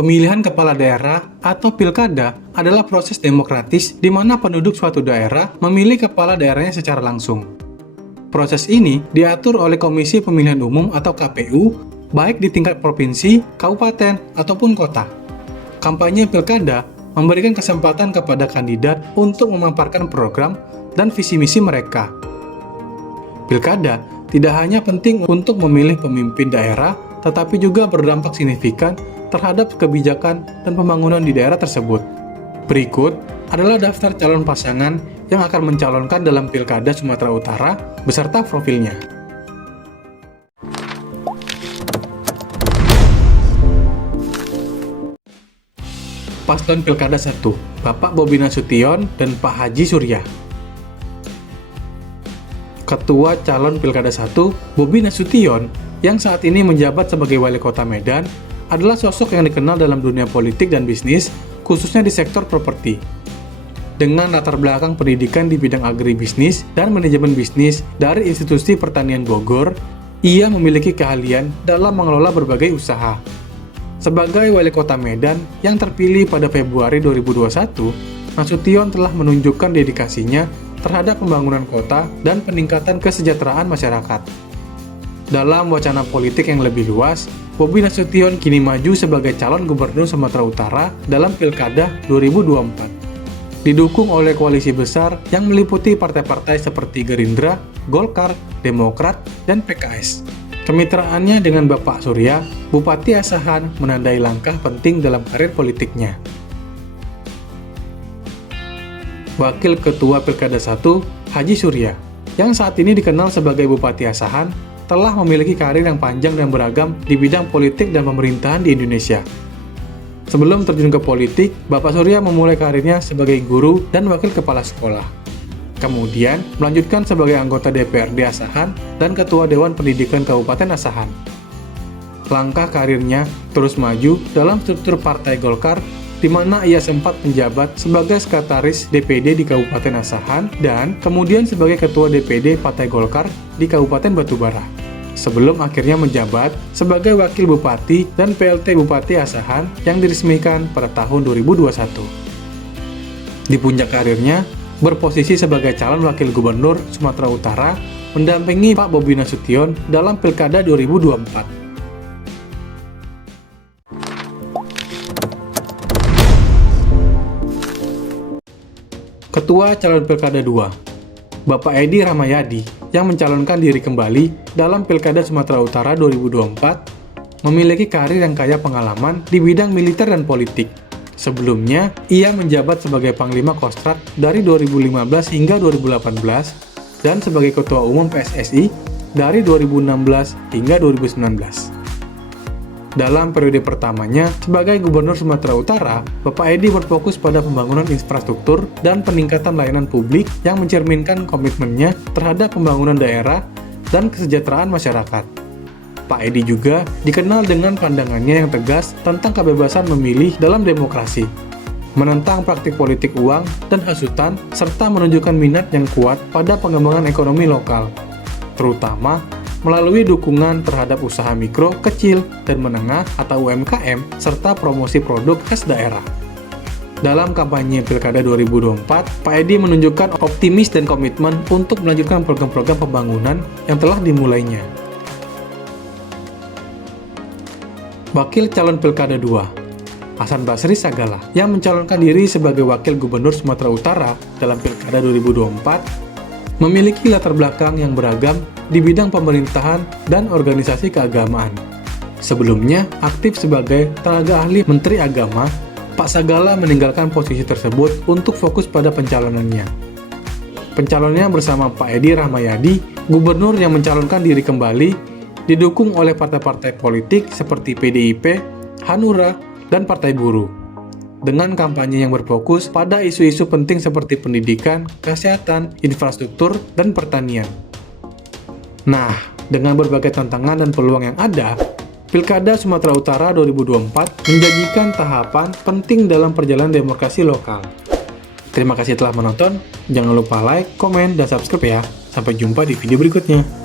Pemilihan kepala daerah atau pilkada adalah proses demokratis di mana penduduk suatu daerah memilih kepala daerahnya secara langsung. Proses ini diatur oleh Komisi Pemilihan Umum atau KPU, baik di tingkat provinsi, kabupaten, ataupun kota. Kampanye pilkada memberikan kesempatan kepada kandidat untuk memaparkan program dan visi misi mereka. Pilkada tidak hanya penting untuk memilih pemimpin daerah, tetapi juga berdampak signifikan terhadap kebijakan dan pembangunan di daerah tersebut. Berikut adalah daftar calon pasangan yang akan mencalonkan dalam Pilkada Sumatera Utara beserta profilnya. Paslon Pilkada 1, Bapak Bobi Nasution dan Pak Haji Surya. Ketua calon Pilkada 1, Bobi Nasution, yang saat ini menjabat sebagai Wali Kota Medan, adalah sosok yang dikenal dalam dunia politik dan bisnis, khususnya di sektor properti. Dengan latar belakang pendidikan di bidang agribisnis dan manajemen bisnis dari Institusi Pertanian Bogor, ia memiliki keahlian dalam mengelola berbagai usaha. Sebagai Wali Kota Medan yang terpilih pada Februari 2021, Nasution telah menunjukkan dedikasinya terhadap pembangunan kota dan peningkatan kesejahteraan masyarakat. Dalam wacana politik yang lebih luas, Bobi Nasution kini maju sebagai calon gubernur Sumatera Utara dalam Pilkada 2024. Didukung oleh koalisi besar yang meliputi partai-partai seperti Gerindra, Golkar, Demokrat, dan PKS. Kemitraannya dengan Bapak Surya, Bupati Asahan, menandai langkah penting dalam karir politiknya. Wakil Ketua Pilkada 1, Haji Surya, yang saat ini dikenal sebagai Bupati Asahan, telah memiliki karir yang panjang dan beragam di bidang politik dan pemerintahan di Indonesia. Sebelum terjun ke politik, Bapak Surya memulai karirnya sebagai guru dan wakil kepala sekolah. Kemudian, melanjutkan sebagai anggota DPRD Asahan dan Ketua Dewan Pendidikan Kabupaten Asahan. Langkah karirnya terus maju dalam struktur Partai Golkar, di mana ia sempat menjabat sebagai sekretaris DPD di Kabupaten Asahan dan kemudian sebagai Ketua DPD Partai Golkar di Kabupaten Batubara, sebelum akhirnya menjabat sebagai Wakil Bupati dan PLT Bupati Asahan yang diresmikan pada tahun 2021. Di puncak karirnya, berposisi sebagai calon Wakil Gubernur Sumatera Utara, mendampingi Pak Bobi Nasution dalam Pilkada 2024. Ketua calon Pilkada 2, Bapak Edi Rahmayadi, yang mencalonkan diri kembali dalam Pilkada Sumatera Utara 2024, memiliki karir yang kaya pengalaman di bidang militer dan politik. Sebelumnya, ia menjabat sebagai Panglima Kostrad dari 2015 hingga 2018 dan sebagai Ketua Umum PSSI dari 2016 hingga 2019. Dalam periode pertamanya sebagai Gubernur Sumatera Utara, Bapak Edi berfokus pada pembangunan infrastruktur dan peningkatan layanan publik yang mencerminkan komitmennya terhadap pembangunan daerah dan kesejahteraan masyarakat. Pak Edi juga dikenal dengan pandangannya yang tegas tentang kebebasan memilih dalam demokrasi, menentang praktik politik uang dan hasutan, serta menunjukkan minat yang kuat pada pengembangan ekonomi lokal, terutama melalui dukungan terhadap usaha mikro, kecil, dan menengah atau UMKM, serta promosi produk khas daerah. Dalam kampanye Pilkada 2024, Pak Edi menunjukkan optimis dan komitmen untuk melanjutkan program-program pembangunan yang telah dimulainya. Wakil calon Pilkada 2, Hasan Basri Sagala, yang mencalonkan diri sebagai Wakil Gubernur Sumatera Utara dalam Pilkada 2024, memiliki latar belakang yang beragam di bidang pemerintahan dan organisasi keagamaan. Sebelumnya, aktif sebagai tenaga ahli Menteri Agama, Pak Sagala meninggalkan posisi tersebut untuk fokus pada pencalonannya. Pencalonnya bersama Pak Edi Rahmayadi, gubernur yang mencalonkan diri kembali, didukung oleh partai-partai politik seperti PDIP, Hanura, dan Partai Buruh. Dengan kampanye yang berfokus pada isu-isu penting seperti pendidikan, kesehatan, infrastruktur, dan pertanian. Nah, dengan berbagai tantangan dan peluang yang ada, Pilkada Sumatera Utara 2024 menjanjikan tahapan penting dalam perjalanan demokrasi lokal. Terima kasih telah menonton, jangan lupa like, komen, dan subscribe ya. Sampai jumpa di video berikutnya.